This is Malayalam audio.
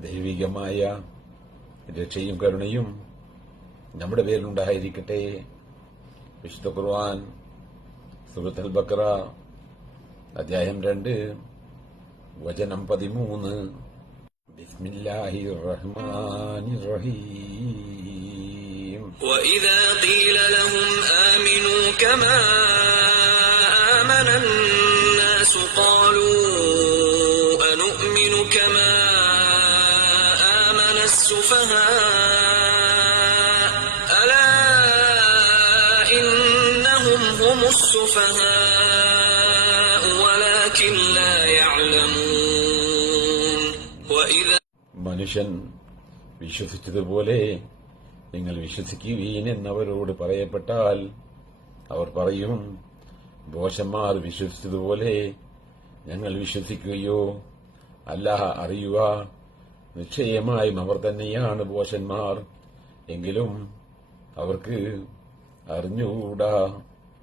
ദൈവികമായ രക്ഷയും കരുണയും നമ്മുടെ പേരിലുണ്ടായിരിക്കട്ടെ. വിശുദ്ധ ഖുർആൻ സൂറത്തുൽ ബഖറ അധ്യായം 2 വചനം 13. ബിസ്മില്ലാഹിർ റഹ്മാനിർ റഹീം. വഇദാ ഖീല ലഹും ആമിനൂ കമാ ആമനൻ നാസു ഖാലൂ അനുഅ്മിനു കമാ ആമനസ് സുഫഹാ അലാ ഇന്നഹും ഹുമുസ് സുഫഹാ വലാകിൻ ലാ യഅലമൂൻ. മനുഷ്യൻ വിശ്വസിച്ചതുപോലെ നിങ്ങൾ വിശ്വസിക്കുവീൻ എന്നവരോട് പറയപ്പെട്ടാൽ അവർ പറയും, ഭോഷന്മാർ വിശ്വസിച്ചതുപോലെ ഞങ്ങൾ വിശ്വസിക്കുകയോ? അല്ലാഹ് അറിയുക, നിശ്ചയമായും അവർ തന്നെയാണ് ഭോഷന്മാർ, എങ്കിലും അവർക്ക് അറിഞ്ഞുകൂടാ.